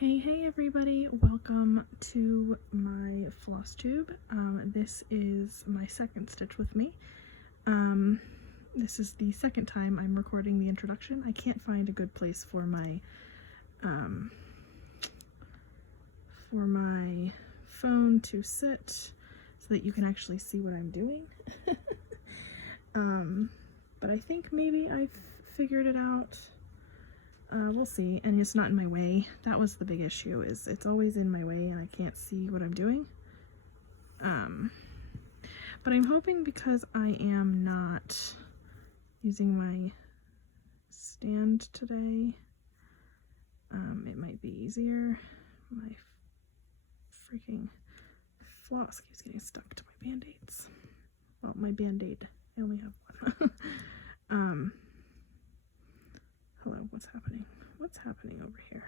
Hey everybody, welcome to my floss tube. This is my second stitch with me. This is the second time I'm recording the introduction. I can't find a good place for my phone to sit so that you can actually see what I'm doing. But I think maybe I've figured it out. We'll see, and it's not in my way. That was the big issue, is it's always in my way and I can't see what I'm doing. But I'm hoping, because I am not using my stand today, it might be easier. My freaking floss keeps getting stuck to my band-aids. Well, my band-aid. I only have one. Hello, what's happening? What's happening over here?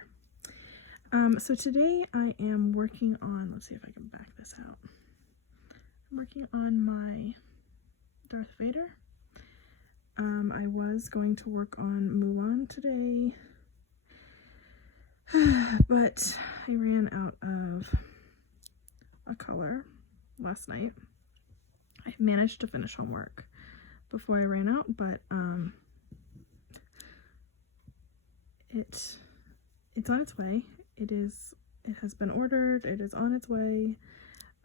So today I am working on, let's see if I can back this out. I'm working on my Darth Vader. I was going to work on Mulan today, but I ran out of a color last night. I managed to finish homework before I ran out, but it's on its way. It has been ordered, it is on its way,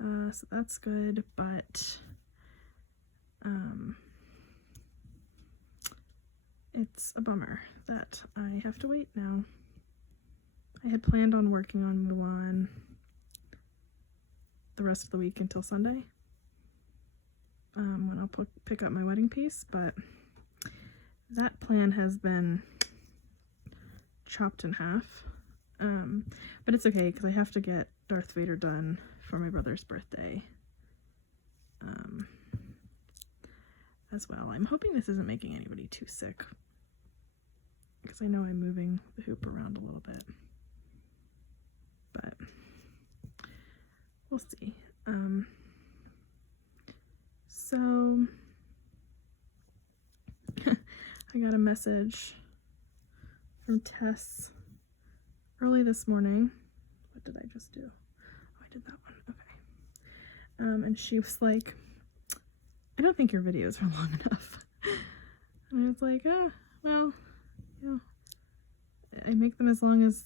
so that's good, but it's a bummer that I have to wait now. I had planned on working on Mulan the rest of the week until Sunday, when I'll pick up my wedding piece, but that plan has been chopped in half. But it's okay, because I have to get Darth Vader done for my brother's birthday as well. I'm hoping this isn't making anybody too sick, because I know I'm moving the hoop around a little bit, but we'll see. So I got a message from Tess early this morning. What did I just do? Oh, I did that one. Okay. And she was like, I don't think your videos are long enough. And I was like, well, you know, I make them as long as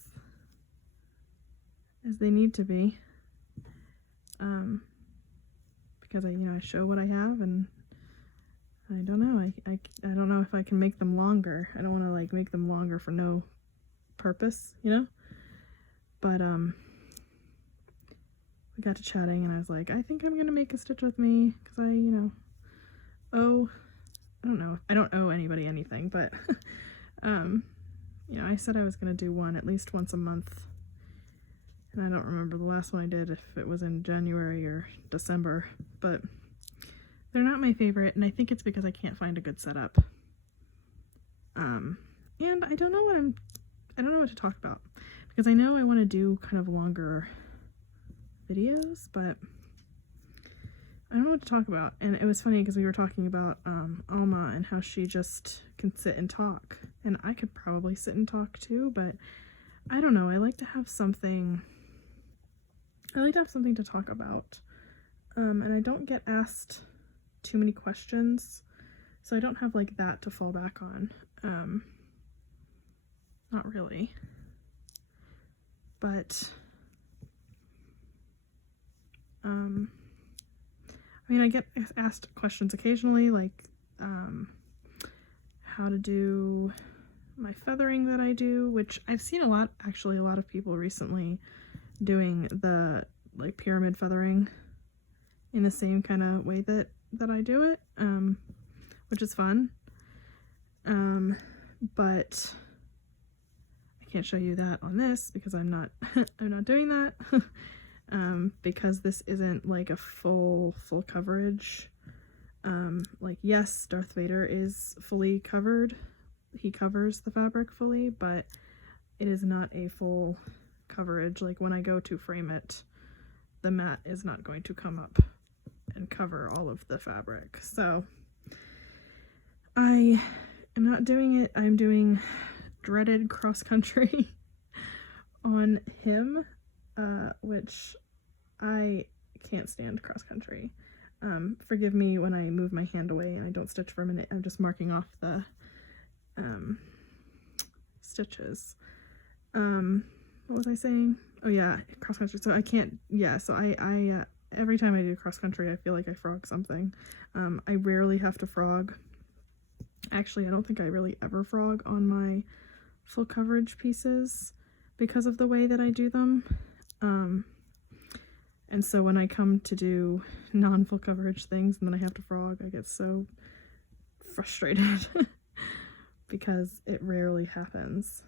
they need to be. Because I show what I have, and I don't know. I don't know if I can make them longer. I don't want to like make them longer for no purpose, But we got to chatting, and I was like, I think I'm gonna make a stitch with me, because I don't know. I don't owe anybody anything, but I said I was gonna do one at least once a month, and I don't remember the last one I did, if it was in January or December, but they're not my favorite, and I think it's because I can't find a good setup. And I don't know what to talk about, because I know I want to do kind of longer videos, but I don't know what to talk about. And it was funny, because we were talking about Alma and how she just can sit and talk, and I could probably sit and talk too, but I don't know. I like to have something to talk about, and I don't get asked too many questions, so I don't have like that to fall back on. Not really, but I get asked questions occasionally, like how to do my feathering that I do, which I've seen a lot of people recently doing the like pyramid feathering in the same kind of way that I do it, which is fun, but I can't show you that on this, because I'm not doing that, because this isn't like a full coverage. Like, yes, Darth Vader is fully covered, he covers the fabric fully, but it is not a full coverage. Like, when I go to frame it, the mat is not going to come up and cover all of the fabric, so I am not doing it. I'm doing dreaded cross country on him, which I can't stand cross country. Forgive me when I move my hand away and I don't stitch for a minute. I'm just marking off the stitches. What was I saying? Oh yeah, cross country. So I can't, yeah, so I every time I do cross country, I feel like I frog something. I rarely have to frog. Actually, I don't think I really ever frog on my full coverage pieces because of the way that I do them. And so when I come to do non-full coverage things and then I have to frog, I get so frustrated because it rarely happens.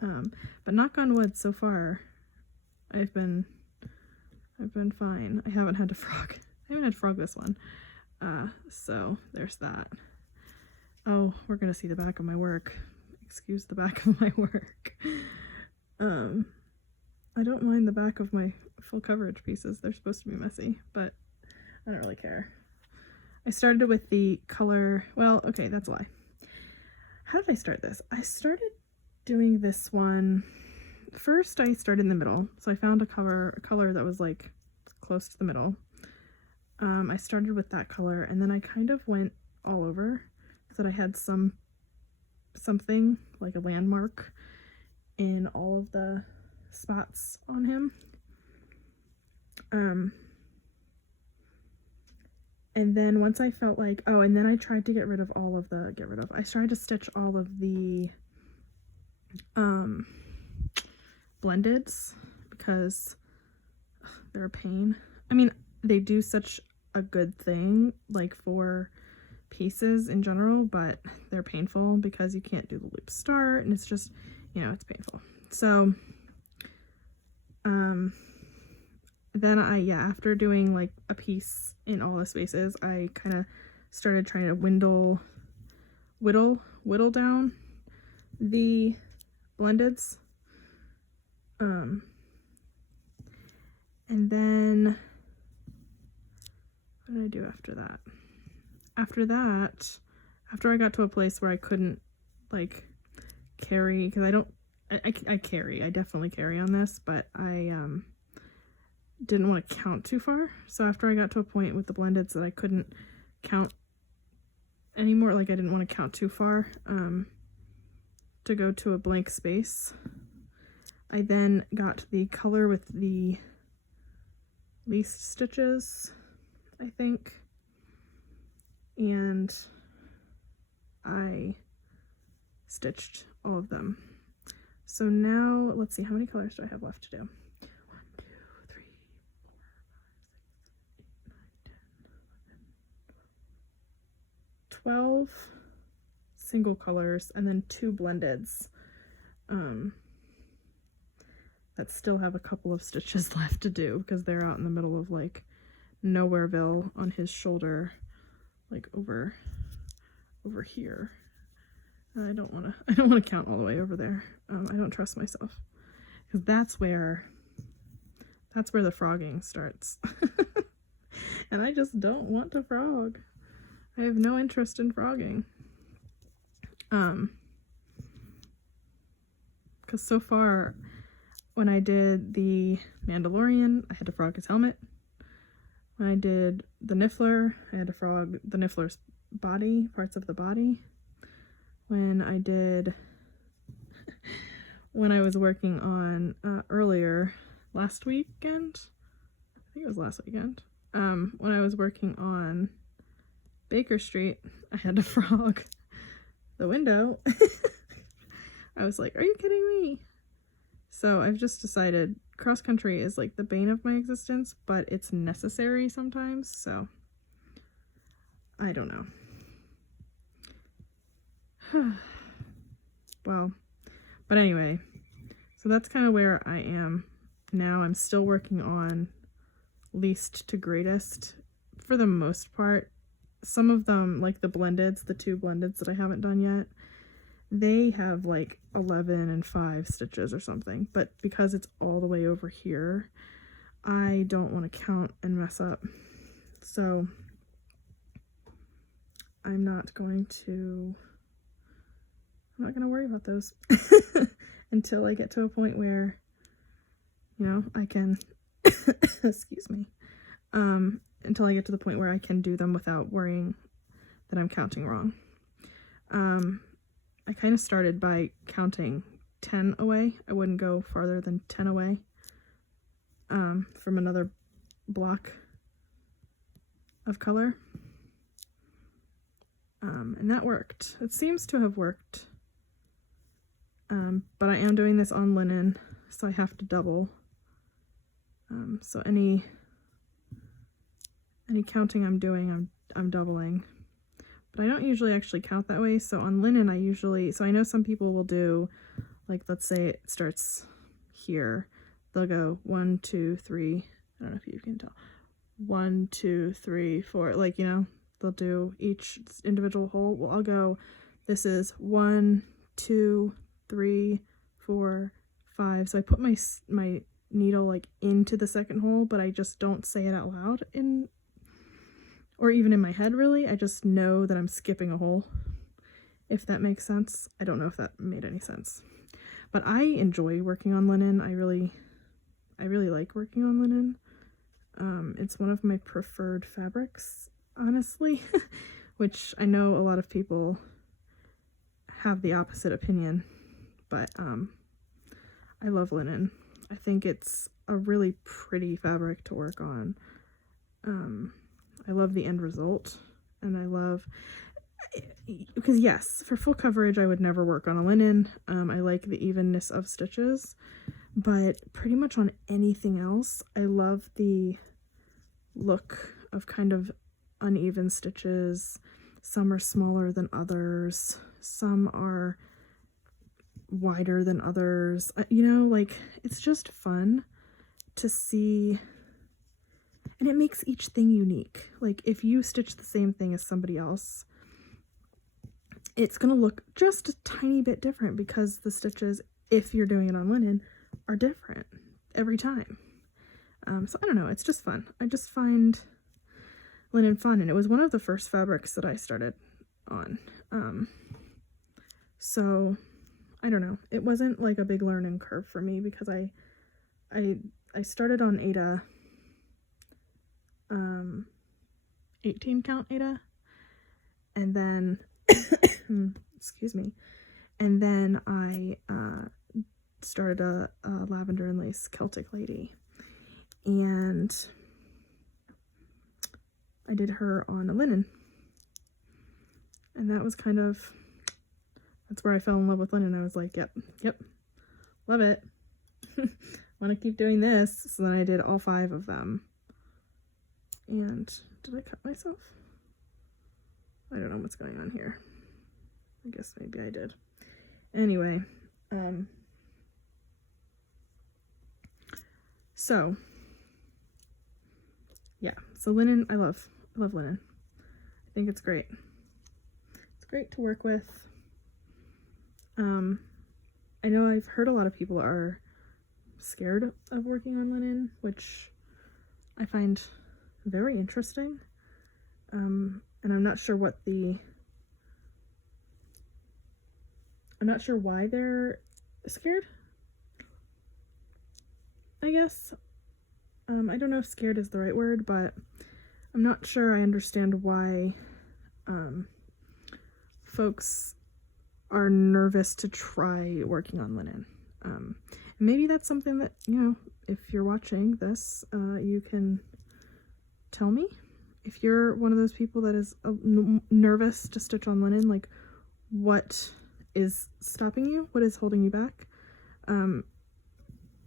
But knock on wood, so far I've been fine. I haven't had to frog. I haven't had to frog this one. So there's that. Oh, we're gonna see the back of my work. Excuse the back of my work. I don't mind the back of my full coverage pieces. They're supposed to be messy, but I don't really care. I started with the color, well, okay, that's a lie. How did I start this? I started doing this one, first I started in the middle. So I found a color that was like close to the middle. I started with that color and then I kind of went all over so that I had something like a landmark in all of the spots on him. And then once I felt like, oh, and then I tried to I tried to stitch all of the blendeds because they're a pain. I mean, they do such a good thing, like for pieces in general, but they're painful because you can't do the loop start and it's just, you know, it's painful. So then after doing like a piece in all the spaces, I kind of started trying to whittle down the blendeds. And then what did I do after that? After I got to a place where I couldn't like carry, because I definitely carry on this, but I didn't want to count too far. So after I got to a point with the blendeds that I couldn't count anymore, like I didn't want to count too far to go to a blank space, I then got the color with the least stitches, I think, and I stitched all of them. So now let's see, how many colors do I have left to do? 12 single colors and then 2 blendeds that still have a couple of stitches left to do because they're out in the middle of like Nowhereville on his shoulder, like over here. I don't want to count all the way over there. I don't trust myself because that's where the frogging starts. And I just don't want to frog. I have no interest in frogging. Because so far, when I did the Mandalorian, I had to frog his helmet. When I did the Niffler, I had to frog the Niffler's body, parts of the body. When I was working on earlier last weekend, I think it was last weekend, when I was working on Baker Street, I had to frog the window. I was like, are you kidding me? So I've just decided cross country is like the bane of my existence, but it's necessary sometimes, so I don't know. Well, but anyway, so that's kind of where I am now. I'm still working on least to greatest for the most part. Some of them, like the blendeds, the 2 blendeds that I haven't done yet, they have like 11 and 5 stitches or something, but because it's all the way over here, I don't want to count and mess up. So I'm not going to worry about those until I get to a point where you know, I can, excuse me, until I get to the point where I can do them without worrying that I'm counting wrong. I kind of started by counting 10 away. I wouldn't go farther than 10 away from another block of color. And that worked. It seems to have worked. But I am doing this on linen, so I have to double. So any counting I'm doing, I'm doubling. But I don't usually actually count that way. So on linen, so I know some people will do, like, let's say it starts here. They'll go 1, 2, 3. I don't know if you can tell. 1, 2, 3, 4. Like, you know, they'll do each individual hole. Well, I'll go, this is 1, 2, 3, 4, 5. So I put my needle like into the second hole, but I just don't say it out loud or even in my head, really. I just know that I'm skipping a hole, if that makes sense. I don't know if that made any sense. But I enjoy working on linen. I really like working on linen. It's one of my preferred fabrics, honestly, which I know a lot of people have the opposite opinion, but I love linen. I think it's a really pretty fabric to work on. I love the end result, and I love, because yes, for full coverage I would never work on a linen. I like the evenness of stitches, but pretty much on anything else, I love the look of kind of uneven stitches. Some are smaller than others, some are wider than others. You know, like, it's just fun to see, and it makes each thing unique. Like, if you stitch the same thing as somebody else, it's gonna look just a tiny bit different because the stitches, if you're doing it on linen, are different every time. So I don't know, it's just fun. I just find linen fun, and it was one of the first fabrics that I started on. So I don't know, it wasn't like a big learning curve for me because I started on Aida, 18 count Aida, and then excuse me, and then I started a lavender and lace Celtic lady, and I did her on a linen, and that was kind of, that's where I fell in love with linen. I was like, yep, love it. Want to keep doing this. So then I did all 5 of them. And did I cut myself? I don't know what's going on here. I guess maybe I did. Anyway, so yeah, so linen, I love linen. I think it's great. It's great to work with. I know I've heard a lot of people are scared of working on linen, which I find very interesting. And I'm not sure why they're scared, I guess. I don't know if scared is the right word, but I'm not sure I understand why folks are nervous to try working on linen. Maybe that's something that, you know, if you're watching this, you can tell me. If you're one of those people that is nervous to stitch on linen, like, what is stopping you? What is holding you back?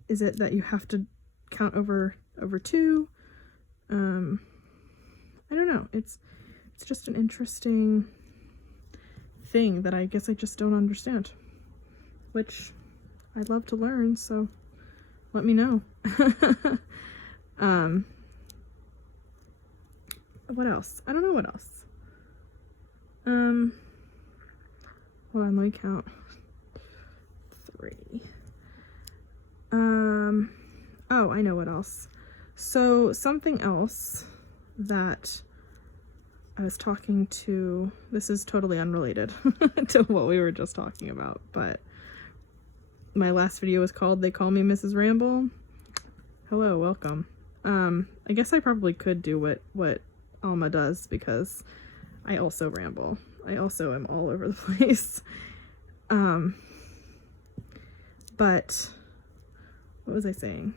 Is it that you have to count over 2? I don't know. It's just an interesting thing that I guess I just don't understand, which I'd love to learn, so let me know. What else? I don't know what else. Hold on, let me count. 3. Oh, I know what else. So something else that I was talking to, this is totally unrelated to what we were just talking about, but my last video was called They Call Me Mrs. Ramble. Hello, welcome. I guess I probably could do what Alma does, because I also ramble. I also am all over the place. But what was I saying?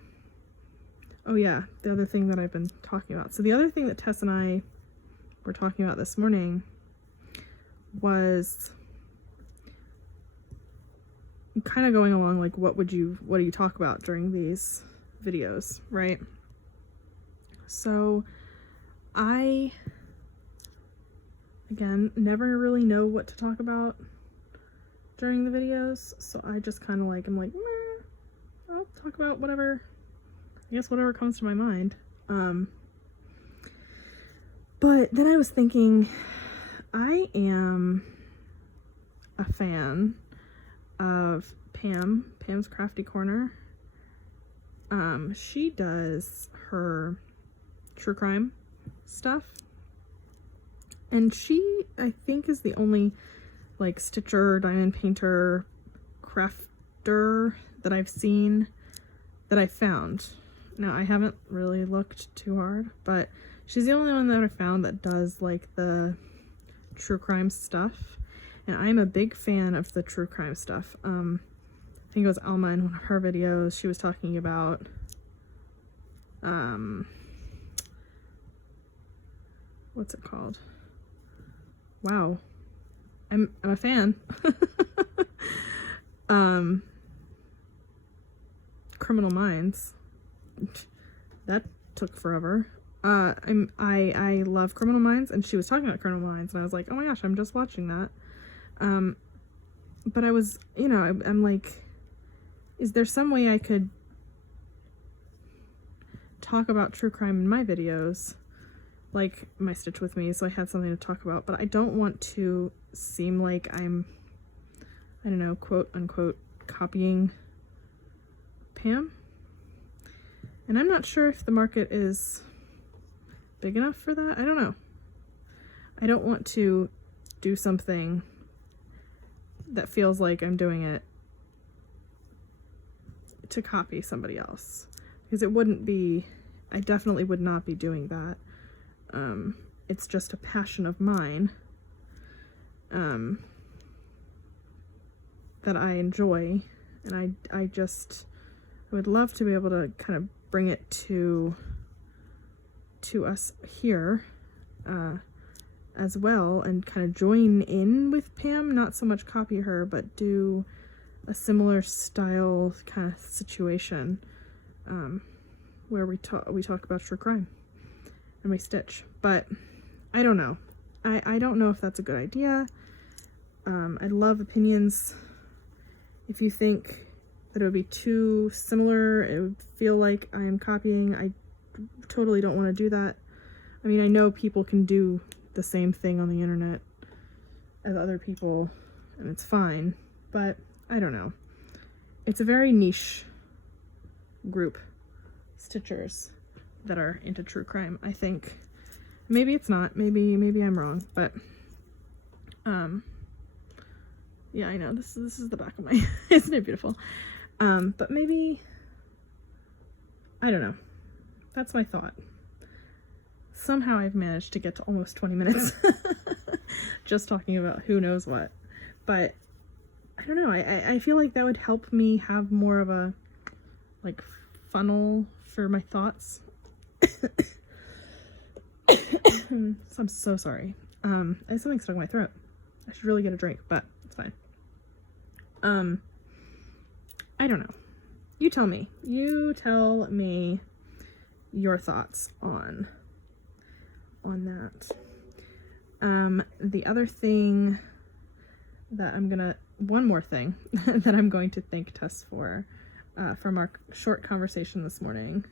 Oh yeah, the other thing that I've been talking about. So the other thing that Tess and I were talking about this morning was kind of going along like, what do you talk about during these videos, right? So I, again, never really know what to talk about during the videos, so I just kind of like, I'm like, meh, I'll talk about whatever, I guess whatever comes to my mind. But then I was thinking, I am a fan of Pam's Crafty Corner. She does her true crime stuff, and she, I think, is the only like stitcher, diamond painter, crafter that I've seen, that I found. Now, I haven't really looked too hard, but she's the only one that I found that does like the true crime stuff, and I'm a big fan of the true crime stuff. I think it was Alma in one of her videos. She was talking about what's it called? Wow, I'm a fan. Criminal Minds. That took forever. I love Criminal Minds, and she was talking about Criminal Minds, and I was like, oh my gosh, I'm just watching that. But I was, I'm like, is there some way I could talk about true crime in my videos, like my Stitch With Me, so I had something to talk about, but I don't want to seem like I'm, I don't know, quote unquote, copying Pam. And I'm not sure if the market is big enough for that. I don't know. I don't want to do something that feels like I'm doing it to copy somebody else, because it wouldn't be, I definitely would not be doing that. It's just a passion of mine that I enjoy, and I would love to be able to kind of bring it to us here as well, and kind of join in with Pam, not so much copy her, but do a similar style kind of situation where we talk about true crime and we stitch. But I don't know. I don't know if that's a good idea. I'd love opinions. If you think that it would be too similar, it would feel like I am copying, I totally don't want to do that. I mean, I know people can do the same thing on the internet as other people, and it's fine, but I don't know. It's a very niche group, stitchers, that are into true crime, I think. Maybe it's not, maybe I'm wrong, but yeah, I know, this is the back of my isn't it beautiful? But maybe, I don't know. That's my thought. Somehow I've managed to get to almost 20 minutes just talking about who knows what. But I don't know, I feel like that would help me have more of a like funnel for my thoughts. So I'm so sorry. I have something stuck in my throat. I should really get a drink, but it's fine. I don't know. You tell me. You tell me your thoughts on that. The other thing that one more thing that I'm going to thank Tess for, from our short conversation this morning,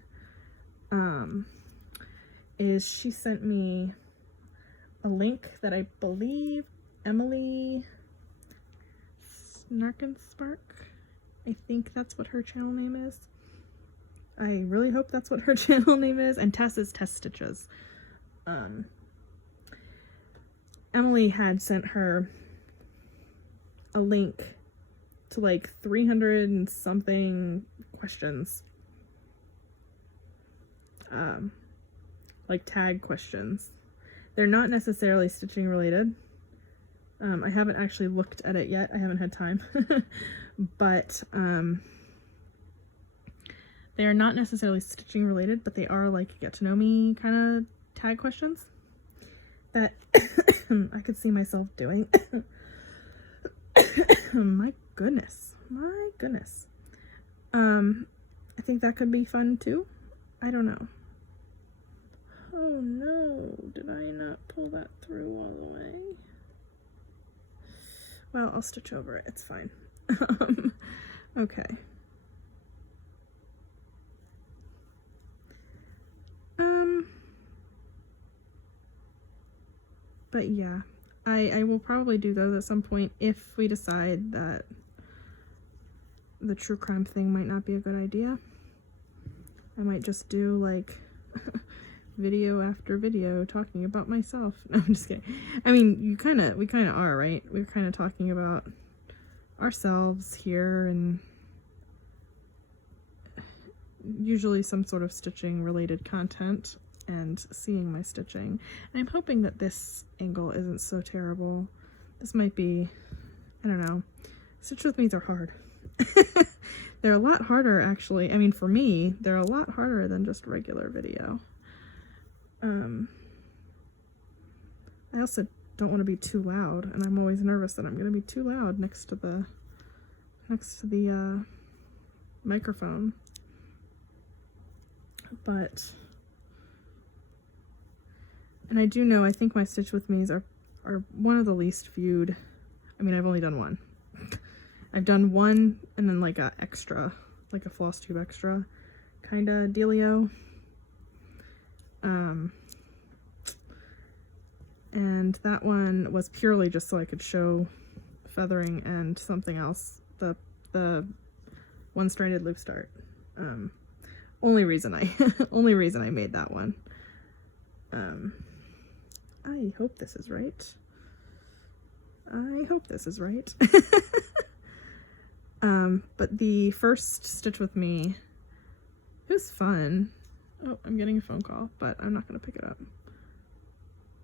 is she sent me a link that I believe Emily Snarkenspark, I think that's what her channel name is. I really hope that's what her channel name is. And Tess is Tess Stitches. Emily had sent her a link to like 300 and something questions like tag questions. They're not necessarily stitching related. I haven't actually looked at it yet. I haven't had time. But they are not necessarily stitching related, but they are like get to know me kind of tag questions that I could see myself doing. My goodness. I think that could be fun too. I don't know. Oh no, did I not pull that through all the way? Well, I'll stitch over it, it's fine. Okay. But yeah, I will probably do those at some point if we decide that the true crime thing might not be a good idea. I might just do like video after video talking about myself. No, I'm just kidding. I mean, we kind of are, right? We're kind of talking about ourselves here, and usually some sort of stitching related content and seeing my stitching. And I'm hoping that this angle isn't so terrible. This might be, I don't know. Stitch with me's are hard. They're a lot harder, actually. I mean, for me, they're a lot harder than just regular video. I also don't want to be too loud, and I'm always nervous that I'm going to be too loud next to the microphone. But, and I do know, I think my Stitch With Me's are one of the least viewed. I mean, I've only done one. I've done one and then like a extra, like a floss tube extra kind of dealio. And that one was purely just so I could show feathering and something else, the one-stranded loop start. Only reason I made that one. I hope this is right. But the first Stitch With Me, it was fun. Oh, I'm getting a phone call, but I'm not gonna pick it up.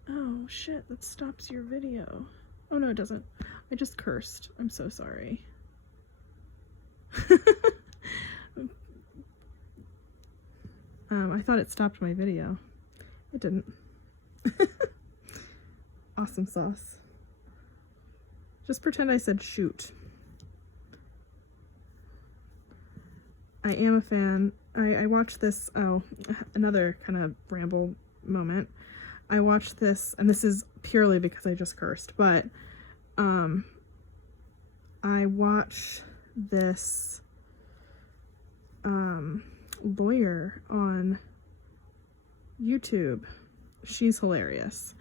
Oh shit, that stops your video. Oh no, it doesn't. I just cursed. I'm so sorry. I thought it stopped my video. It didn't. Awesome sauce. Just pretend I said shoot. I am a fan. I watched this, oh, another kind of ramble moment. I watched this, and this is purely because I just cursed, but I watched this lawyer on YouTube. She's hilarious.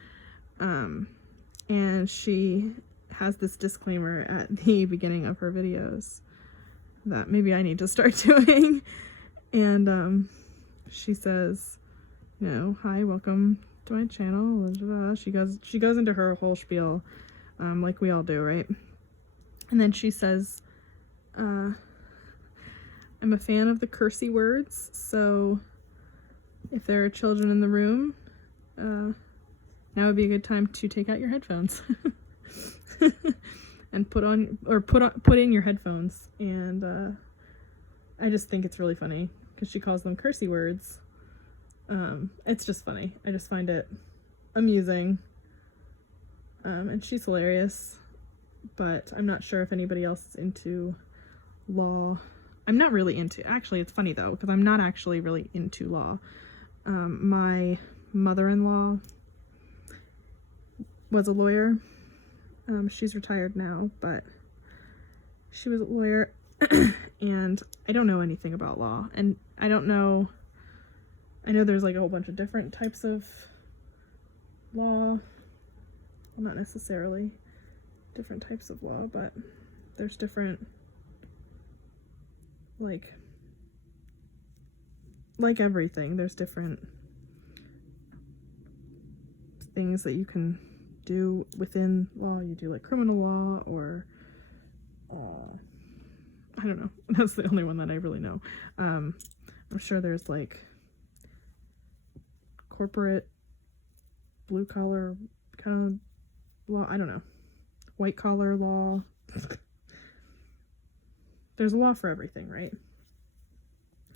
And she has this disclaimer at the beginning of her videos that maybe I need to start doing. And she says, you know, hi, welcome to my channel. She goes into her whole spiel, like we all do, right? And then she says, I'm a fan of the cursey words, so if there are children in the room, now would be a good time to take out your headphones and put in your headphones. And I just think it's really funny because she calls them cursey words. It's just funny. I just find it amusing. And she's hilarious, but I'm not sure if anybody else is into law. I'm not really into, actually it's funny though, because I'm not actually really into law. My mother-in-law was a lawyer. She's retired now, but she was a lawyer. And I don't know anything about law, and I know there's like a whole bunch of different types of law. Well, not necessarily different types of law, but there's different, like everything, there's different things that you can do within law. You do like criminal law, or I don't know. That's the only one that I really know. I'm sure there's like corporate blue collar kind of law. I don't know. White collar law. There's a law for everything, right?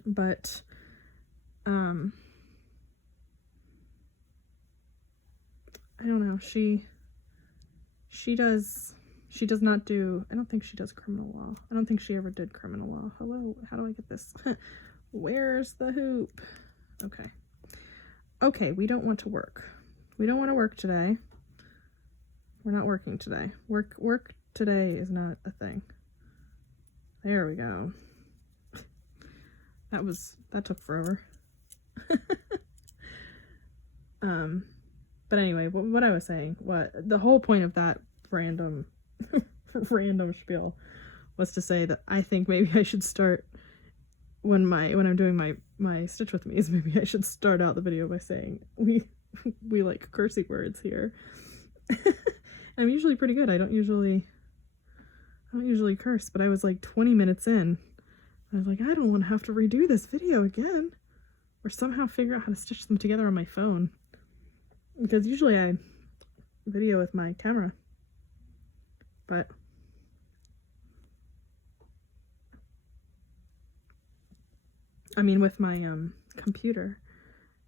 But I don't know. She does not do, I don't think she does criminal law. I don't think she ever did criminal law. Hello, how do I get this? Where's the hoop? Okay. Okay, we don't want to work. We don't want to work today. We're not working today. Work today is not a thing. There we go. That took forever. But anyway, what I was saying, the whole point of that random spiel was to say that I think maybe I should start when I'm doing my Stitch With Me's, maybe I should start out the video by saying we like cursey words here. I'm usually pretty good. I don't usually curse, but I was like 20 minutes in. I was like, I don't want to have to redo this video again, or somehow figure out how to stitch them together on my phone, because usually I video with my camera, but I mean with my computer,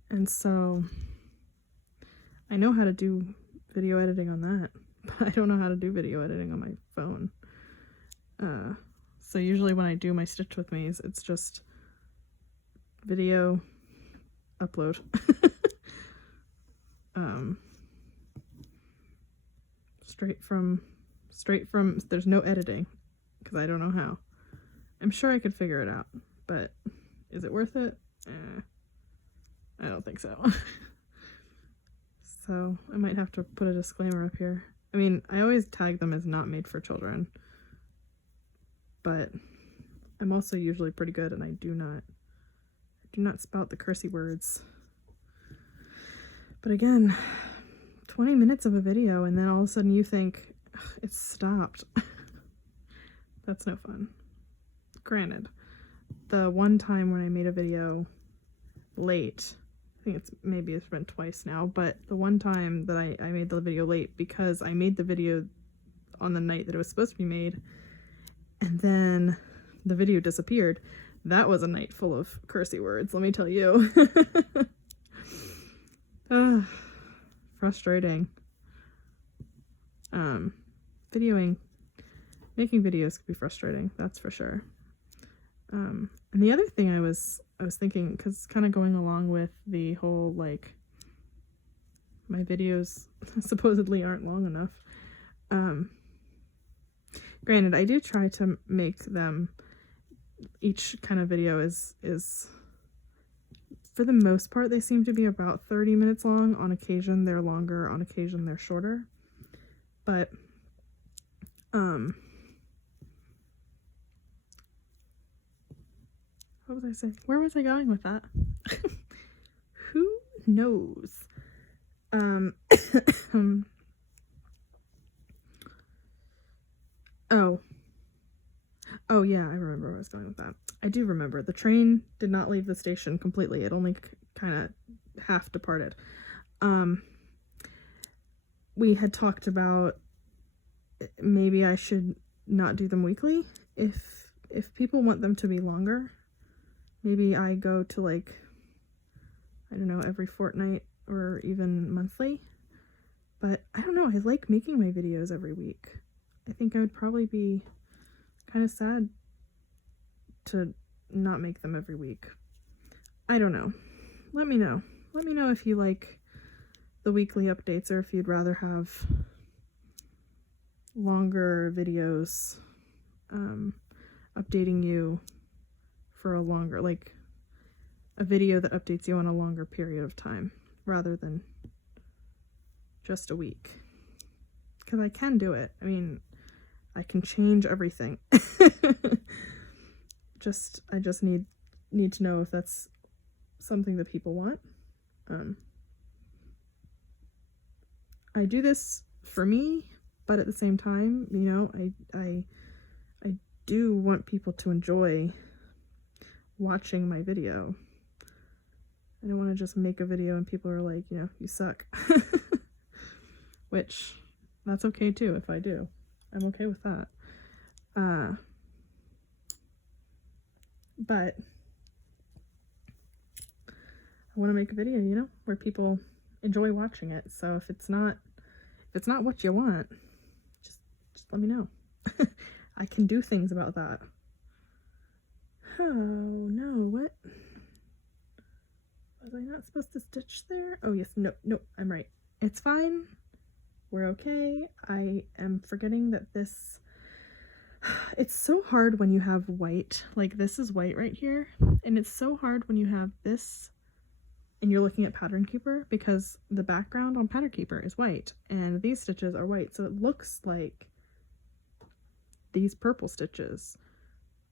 and so I know how to do video editing on that, but I don't know how to do video editing on my phone. So usually when I do my Stitch With Me's, it's just video, upload. Straight from, there's no editing, because I don't know how. I'm sure I could figure it out, but is it worth it? I don't think so. So I might have to put a disclaimer up here. I mean, I always tag them as not made for children, but I'm also usually pretty good, and I do not spout the cursey words. But again, 20 minutes of a video, and then all of a sudden you think, it's stopped. That's no fun. Granted, the one time when I made a video late, I think it's been twice now, but the one time that I made the video late because I made the video on the night that it was supposed to be made, and then the video disappeared. That was a night full of cursey words, let me tell you. Frustrating. Making videos could be frustrating, that's for sure. And the other thing I was thinking, because kind of going along with the whole, like, my videos supposedly aren't long enough. Granted, I do try to make them, each kind of video is for the most part, they seem to be about 30 minutes long. On occasion they're longer, on occasion they're shorter. But what was I saying? Where was I going with that? Who knows? Oh yeah, I remember where I was going with that. I do remember. The train did not leave the station completely. It only kind of half departed. We had talked about maybe I should not do them weekly. If people want them to be longer, maybe I go to, like, I don't know, every fortnight or even monthly. But I don't know, I like making my videos every week. I think I would probably be kind of sad to not make them every week. I don't know. Let me know. Let me know if you like the weekly updates, or if you'd rather have longer videos updating you for a longer, like a video that updates you on a longer period of time rather than just a week. Because I can do it. I mean, I can change everything. I just need to know if that's something that people want. I do this for me, but at the same time, you know, I do want people to enjoy watching my video. I don't want to just make a video and people are like, you know, you suck. Which, that's okay too if I do. I'm okay with that. But I want to make a video, you know, where people enjoy watching it. So if it's not what you want, just let me know. I can do things about that. Oh no, what? Was I not supposed to stitch there? Oh yes, no, I'm right. It's fine. We're okay. I am forgetting that this, it's so hard when you have white, like this is white right here, and it's so hard when you have this and you're looking at Pattern Keeper, because the background on Pattern Keeper is white and these stitches are white, so it looks like these purple stitches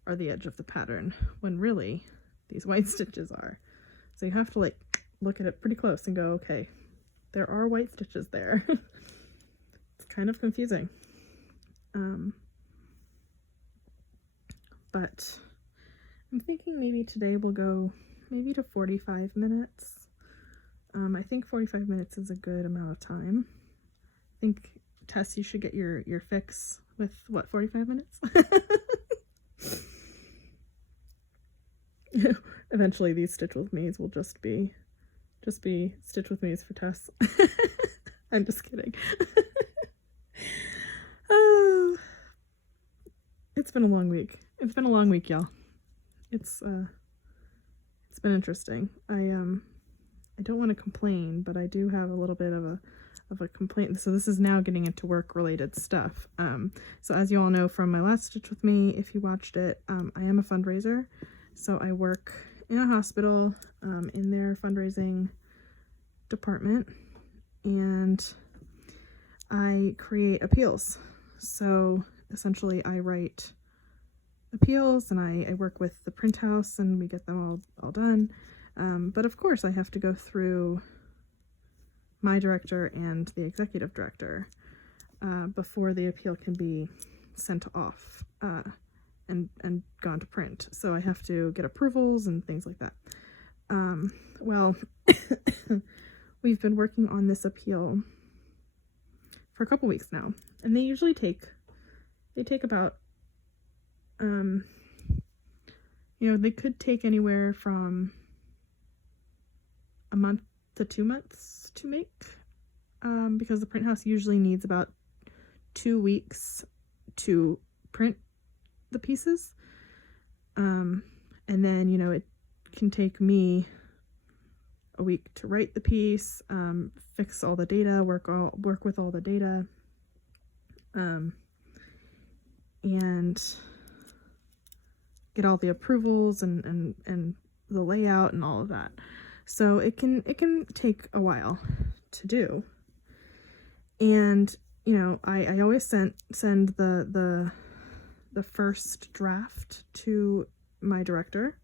are the edge of the pattern when really these white stitches are. So you have to like look at it pretty close and go, okay, there are white stitches there. It's kind of confusing. But I'm thinking maybe today we'll go maybe to 45 minutes. I think 45 minutes is a good amount of time. I think, Tess, you should get your fix with, what, 45 minutes? Eventually these Stitch With Me's will just be Stitch With Me's for Tess. I'm just kidding. Oh, it's been a long week. It's been a long week, y'all. It's been interesting. I don't want to complain, but I do have a little bit of a complaint. So this is now getting into work related stuff. So as you all know from my last Stitch With Me, if you watched it, I am a fundraiser. So I work in a hospital, in their fundraising department, and I create appeals. So essentially I write appeals and I work with the print house and we get them all done. But of course I have to go through my director and the executive director before the appeal can be sent off and gone to print. So I have to get approvals and things like that. Well, we've been working on this appeal for a couple weeks now, and they usually take about, you know, they could take anywhere from a month to 2 months to make, because the print house usually needs about 2 weeks to print the pieces. And then, you know, it can take me a week to write the piece, fix all the data, work with all the data, and get all the approvals and the layout and all of that. So it can take a while to do. And, you know, I always send the first draft to my director,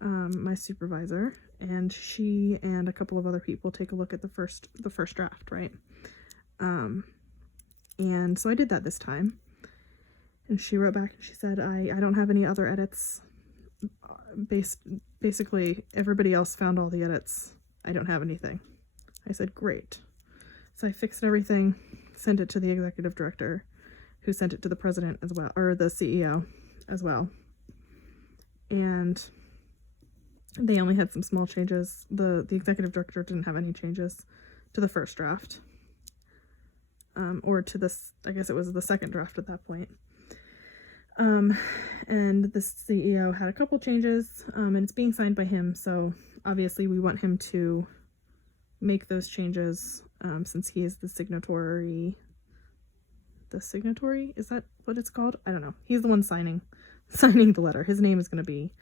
my supervisor, and she and a couple of other people take a look at the first draft, right? And so I did that this time, and she wrote back and she said, I don't have any other edits. Basically everybody else found all the edits. I don't have anything. I said, great. So I fixed everything, sent it to the executive director, who sent it to the president as well, or the CEO as well. And they only had some small changes. The executive director didn't have any changes to the first draft. Or to this, I guess it was the second draft at that point. And the CEO had a couple changes, and it's being signed by him, so obviously we want him to make those changes, since he is the signatory. The signatory? Is that what it's called? I don't know. He's the one signing the letter. His name is going to be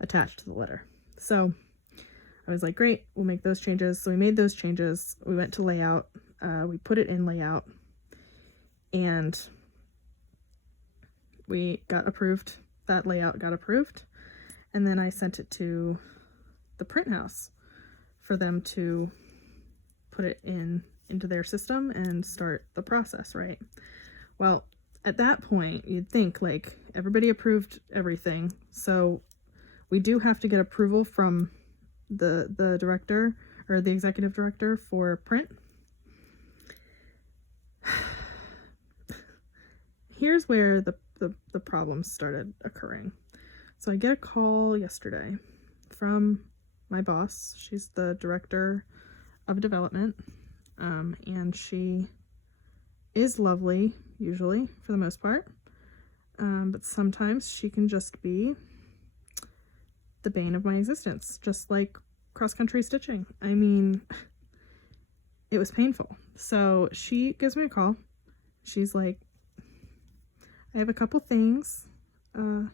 attached to the letter. So I was like, great, we'll make those changes. So we made those changes. We went to layout. We put it in layout, and we got approved. That layout got approved. And then I sent it to the print house for them to put it into their system and start the process, right? Well, at that point, you'd think, like, everybody approved everything. So we do have to get approval from the director or the executive director for print. Here's where the problems started occurring. So I get a call yesterday from my boss. She's the director of development, and she is lovely, usually, for the most part, but sometimes she can just be the bane of my existence, just like cross-country stitching. I mean, it was painful. So she gives me a call. She's like, I have a couple things that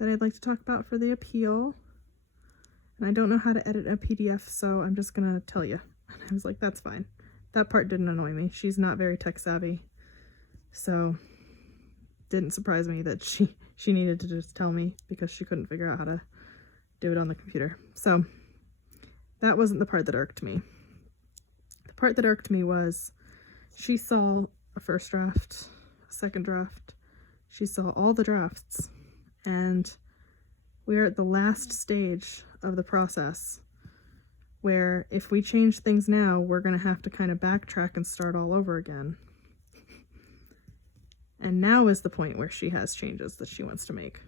I'd like to talk about for the appeal, and I don't know how to edit a PDF, so I'm just gonna tell you. And I was like, that's fine. That part didn't annoy me. She's not very tech savvy, so didn't surprise me that she needed to just tell me because she couldn't figure out how to do it on the computer. So that wasn't the part that irked me. The part that irked me was she saw a first draft, a second draft. She saw all the drafts, and we're at the last stage of the process where if we change things now, we're going to have to kind of backtrack and start all over again. And now is the point where she has changes that she wants to make.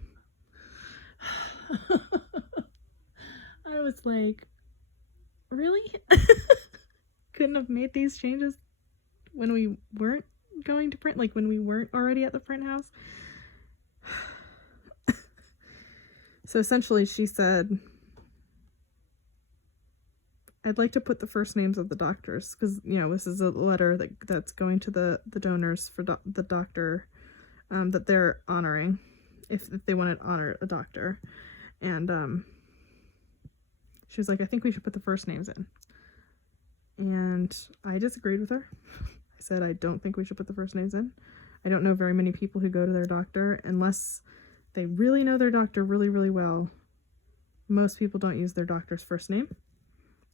I was like, really? Couldn't have made these changes when we weren't going to print, like when we weren't already at the print house? So essentially she said, I'd like to put the first names of the doctors, because, you know, this is a letter that's going to the donors for the doctor that they're honoring, if they want to honor a doctor. And she was like, I think we should put the first names in. And I disagreed with her. I said, I don't think we should put the first names in. I don't know very many people who go to their doctor unless they really know their doctor really, really well. Most people don't use their doctor's first name.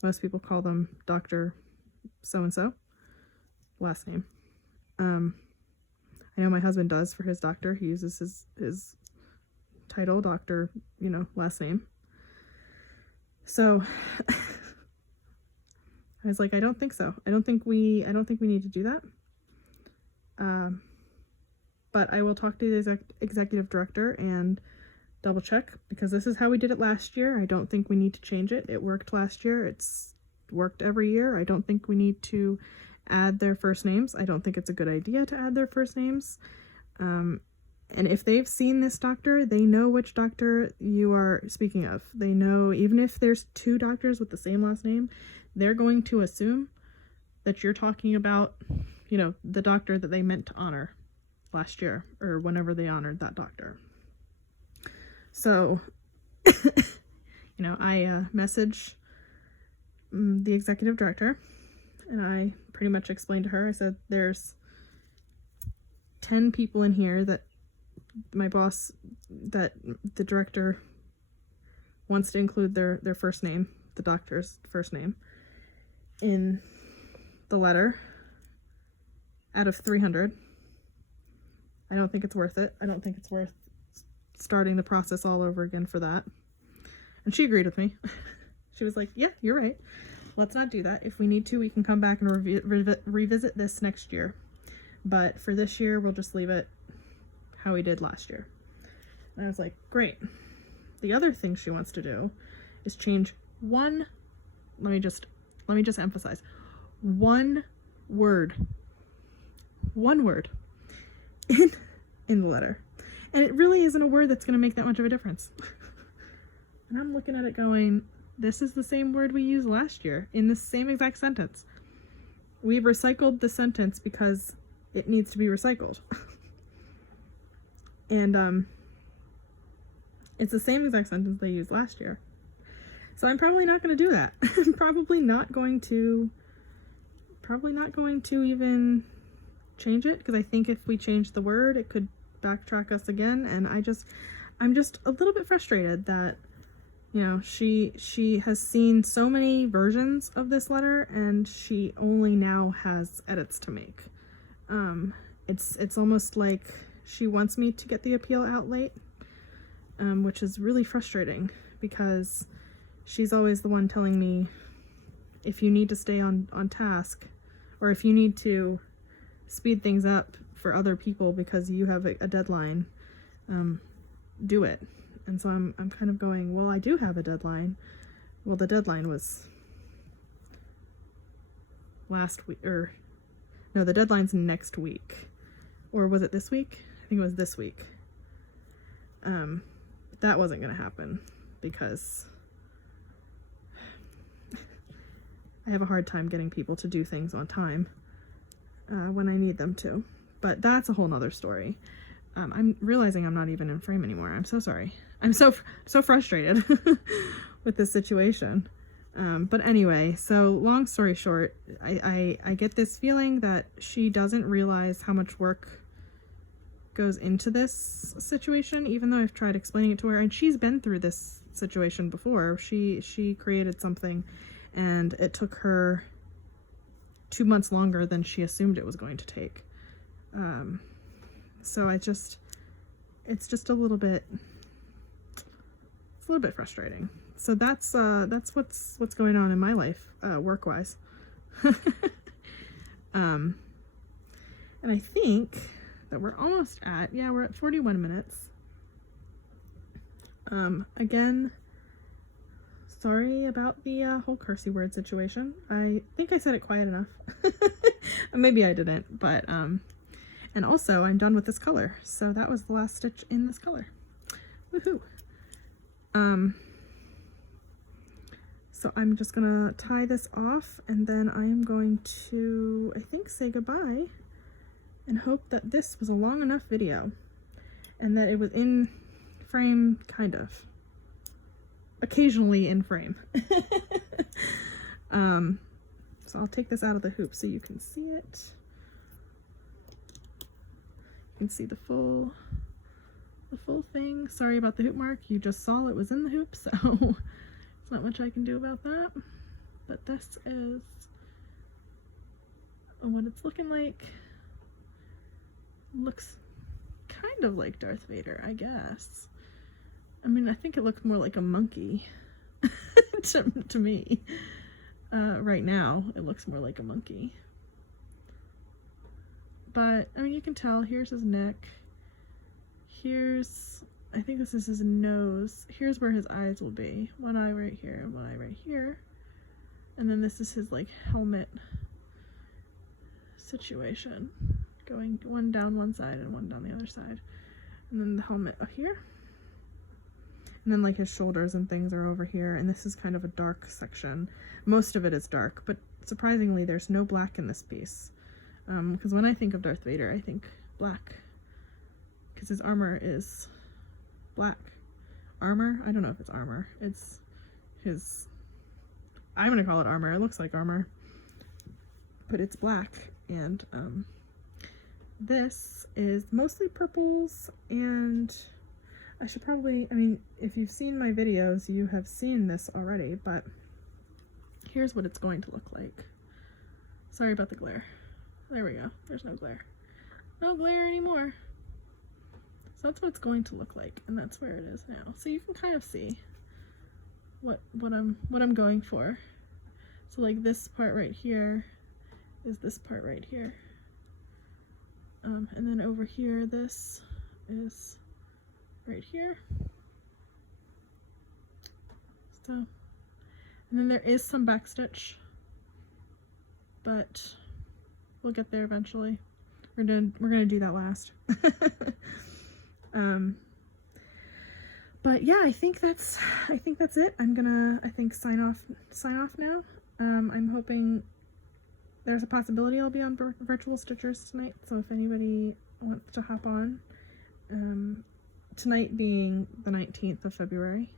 Most people call them Dr. So-and-so, last name. I know my husband does for his doctor. He uses his title, doctor, you know, last name. So I was like, I don't think so. I don't think we need to do that. But I will talk to the executive director and double check, because this is how we did it last year. I don't think we need to change it. It worked last year. It's worked every year. I don't think we need to add their first names. I don't think it's a good idea to add their first names. And if they've seen this doctor, they know which doctor you are speaking of. They know, even if there's two doctors with the same last name, they're going to assume that you're talking about, you know, the doctor that they meant to honor last year or whenever they honored that doctor. So, you know, I messaged the executive director, and I pretty much explained to her, I said, there's 10 people in here that my boss, that the director wants to include their first name, the doctor's first name, in the letter out of 300. I don't think it's worth it. I don't think it's worth starting the process all over again for that. And she agreed with me. She was like, yeah, you're right. Let's not do that. If we need to, we can come back and revisit this next year. But for this year, we'll just leave it how we did last year. And I was like, great. The other thing she wants to do is change one, let me just emphasize, one word in the letter. And it really isn't a word that's going to make that much of a difference. And I'm looking at it going, this is the same word we used last year in the same exact sentence. We've recycled the sentence because it needs to be recycled. And it's the same exact sentence they used last year. So I'm probably not going to do that. I'm probably not going to even change it, because I think if we change the word, it could backtrack us again. And I'm just a little bit frustrated that, you know, she has seen so many versions of this letter and she only now has edits to make. It's almost like she wants me to get the appeal out late, which is really frustrating, because she's always the one telling me if you need to stay on task, or if you need to speed things up for other people because you have a deadline, do it. And so I'm kind of going, well, I do have a deadline. Well, the deadline was last week, or no, the deadline's next week. Or was it this week? I think it was this week. That wasn't going to happen because I have a hard time getting people to do things on time when I need them to. But that's a whole nother story. I'm realizing I'm not even in frame anymore. I'm so sorry. I'm so frustrated with this situation. But anyway, so long story short, I get this feeling that she doesn't realize how much work goes into this situation, even though I've tried explaining it to her, and she's been through this situation before. She created something and it took her 2 months longer than she assumed it was going to take. So it's just a little bit, it's a little bit frustrating. So that's what's going on in my life, work-wise. And I think that we're almost at, yeah, we're at 41 minutes. Again, sorry about the whole cursey word situation. I think I said it quiet enough. Maybe I didn't, but and also I'm done with this color. So that was the last stitch in this color. Woohoo. So I'm just gonna tie this off, and then I am going to, I think, say goodbye and hope that this was a long enough video and that it was in frame, kind of. Occasionally in frame. So I'll take this out of the hoop so you can see it. You can see the full thing. Sorry about the hoop mark. You just saw it was in the hoop, so there's not much I can do about that. But this is what it's looking like. Looks kind of like Darth Vader, I guess. I mean, I think it looks more like a monkey to me. Right now, it looks more like a monkey. But, I mean, you can tell, here's his neck. Here's, I think this is his nose. Here's where his eyes will be. One eye right here and one eye right here. And then this is his, like, helmet situation. Going one down one side and one down the other side. And then the helmet up here. And then, like, his shoulders and things are over here. And this is kind of a dark section. Most of it is dark, but surprisingly, there's no black in this piece. Because when I think of Darth Vader, I think black. Because his armor is black. Armor? I don't know if it's armor. It's his... I'm gonna call it armor. It looks like armor. But it's black. And, this is mostly purples, and I should probably, I mean, if you've seen my videos, you have seen this already, but here's what it's going to look like. Sorry about the glare. There we go. There's no glare. No glare anymore. So that's what it's going to look like, and that's where it is now. So you can kind of see what I'm going for. So like this part right here is this part right here. And then over here, this is right here. So, and then there is some backstitch, but we'll get there eventually. We're gonna do that last. But yeah, I think that's it. I'm gonna, I think, sign off now. I'm hoping there's a possibility I'll be on Virtual Stitchers tonight, so if anybody wants to hop on, tonight being the 19th of February.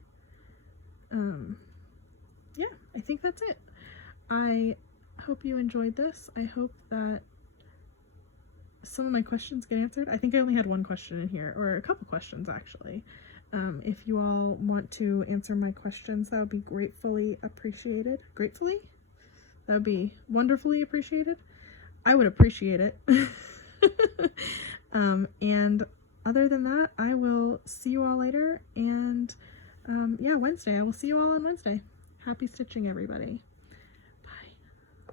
Yeah, I think that's it. I hope you enjoyed this. I hope that some of my questions get answered. I think I only had one question in here, or a couple questions actually. If you all want to answer my questions, that would be gratefully appreciated. Gratefully? That would be wonderfully appreciated. I would appreciate it. And other than that, I will see you all later. And yeah, Wednesday. I will see you all on Wednesday. Happy stitching, everybody.